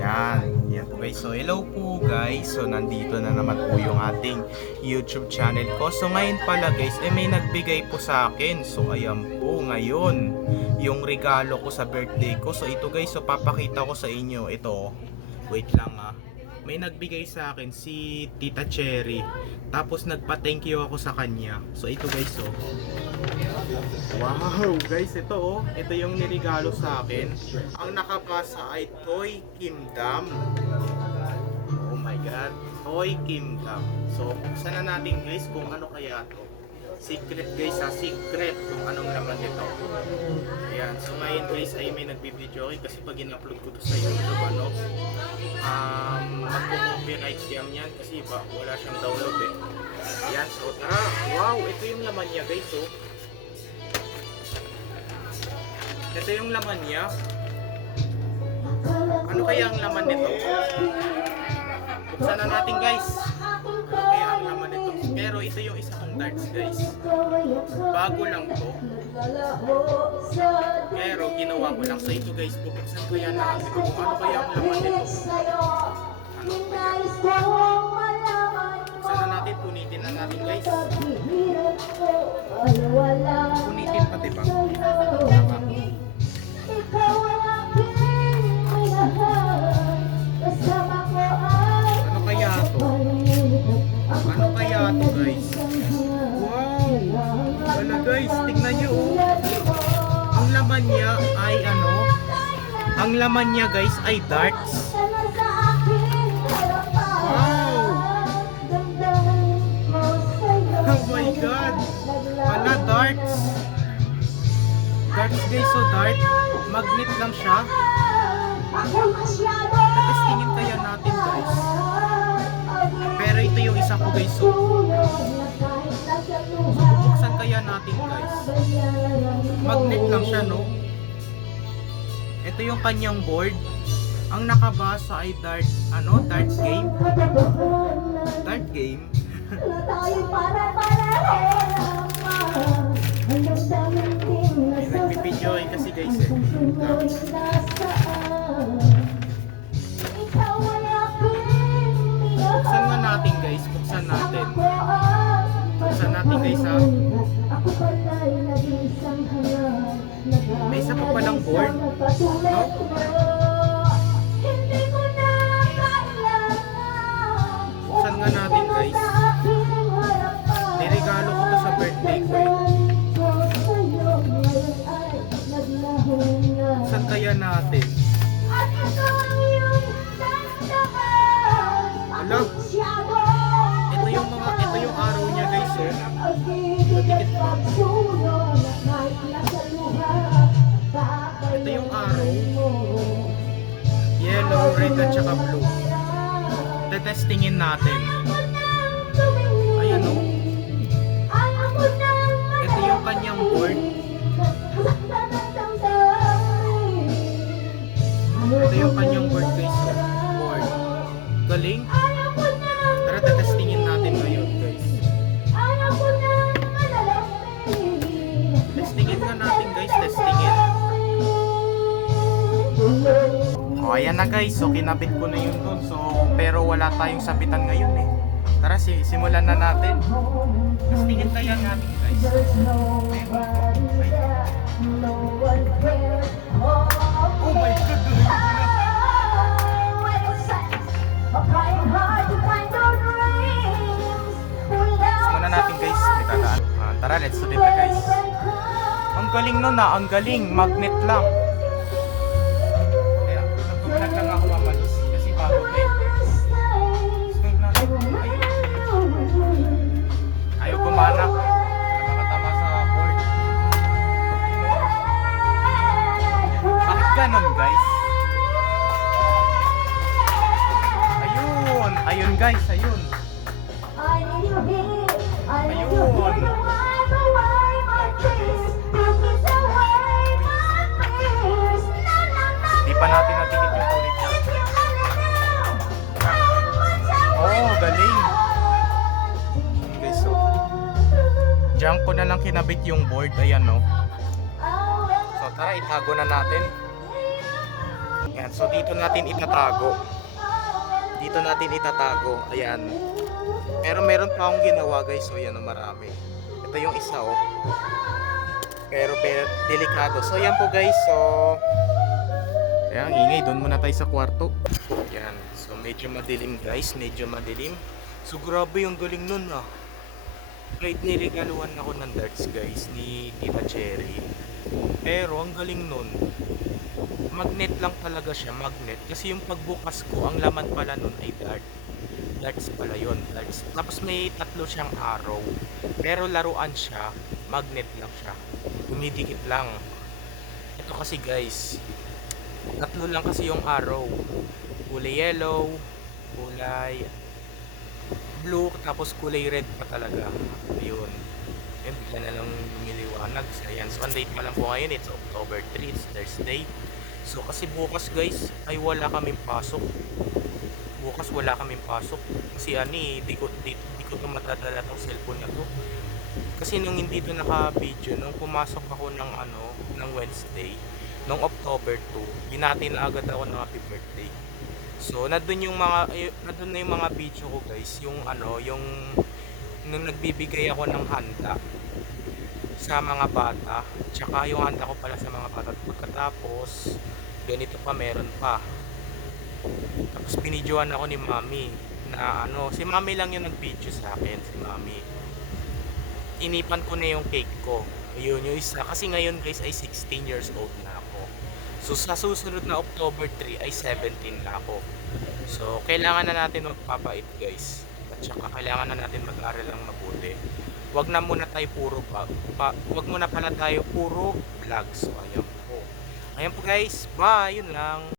Yan, yan po guys. So hello po guys. So nandito na naman po yung ating YouTube channel ko. So ngayon pala guys, eh may nagbigay po sa akin. So ayan po ngayon yung regalo ko sa birthday ko. So ito guys, so papakita ko sa inyo. Ito, wait lang ah. May nagbigay sa akin si Tita Cherry. Tapos nagpa-thank you ako sa kanya. So ito guys, so Wow, guys, ito oh. Ito yung nirigalo sa akin. Ang nakabasa ay Toy Kingdom. Oh my god, Toy Kingdom. So, buksan na natin guys kung ano kaya to. Secret guys ha, secret kung anong laman nito. Ayan, so ngayon guys ay may nagbibideo okay kasi pag in-upload ko to sa YouTube ano, um, magpo-copyright scam yan kasi ba, wala siyang download eh. Ayan, so tara, wow, ito yung laman niya guys oh. Ito yung laman niya. Ano kaya ang laman nito? Buksan na natin guys. Pero ito yung isa kong darts guys. Bago lang to. Pero ginawa ko lang sa ito guys. Bubuksan ko yan natin kung ano kaya ang laman nito. Ano kaya? Laman niya guys ay darts. Wow! Oh my god! Wala darts. Darts guys, so dart. Magnet lang siya. Tatestingin kaya natin guys. Pero ito yung isa ko guys, so buksan kaya natin guys. Magnet lang siya no. Ito yung kanyang board. Ang nakabasa ay dart, ano, dart game. Dart game. Eh kasi guys eh. Guys ha. May isa pa palang board. No? Buksan nga natin guys. Niregalo ko to sa birthday ko eh. Buksan kaya natin. Ala, ito yung mga, Ito yung araw. Yellow, red at saka blue. Tetestingin natin. Ayan oh. Ito yung kanyang board. Ito yung kanyang board guys O ayan na guys, so kinabit ko na yun dun. So, pero wala tayong sabitan ngayon eh. Tara, si simulan na natin. Testingin kaya natin guys. Oh my god! Simula natin guys. Ah, tara, let's do it guys. Ang galing nun na, ang galing, magnet lang. Nagbabalag lang ako kasi eh. Snake natin. Ay, ayaw gumana. Nakakatama sa board. Bakit ganon guys? Diyan ko na lang kinabit yung board. Ayan, no. So, tara, itago na natin. Yan, so dito natin itatago. Dito natin itatago. Ayan. Pero meron pa akong ginawa guys. So yan, oh, marami. Ito yung isa oh. Pero, pero delikado. So yan po guys. So Ayan, ingay. Doon muna tayo sa kwarto. Yan. So medyo madilim guys. Medyo madilim. So grabe yung galing nun ah. Kahit niregaluhan ako ng darts guys ni Tita Cherry. Pero ang galing nun, magnet lang talaga siya, magnet. Kasi yung pagbukas ko, ang laman pala nun ay dart. Darts pala yon darts. Tapos may tatlo siyang arrow. Pero laruan siya, magnet lang siya. Dumidikit lang. Ito kasi guys, tatlo lang kasi yung arrow. Kulay yellow, kulay blue, tapos kulay red pa talaga. Ayun. Ayun, bigla na lang lumiliwanag. Ayan. So, ang date pa lang po ngayon, it's October 3, it's Thursday. So, kasi bukas guys, ay wala kaming pasok. Bukas wala kaming pasok. Kasi ani, di ko, di, di ko to matadala tong cellphone na to. Kasi nung hindi to naka-video, nung pumasok ako ng ano, ng Wednesday, nung October 2, binati na agad ako ng happy birthday. So, nandun yung mga, nandun na yung mga video ko guys, yung ano, yung, nung nagbibigay ako ng handa sa mga bata, tsaka yung handa ko pala sa mga bata. Pagkatapos, ganito pa, meron pa. Tapos binidyoan ako ni mami na ano, si mami lang yung nag-video sa akin, si mami. Inipan ko na yung cake ko. Ayun yung isa. Kasi ngayon guys ay 16 years old na. So sa susunod na October 3 ay 17 na ako. So kailangan na natin magpapait guys. At saka kailangan na natin mag-aral lang mabuti. Wag na muna tayo puro pa, pa wag muna pala tayo puro vlog. So ayan po. Ayan po guys. Bye. Yun lang.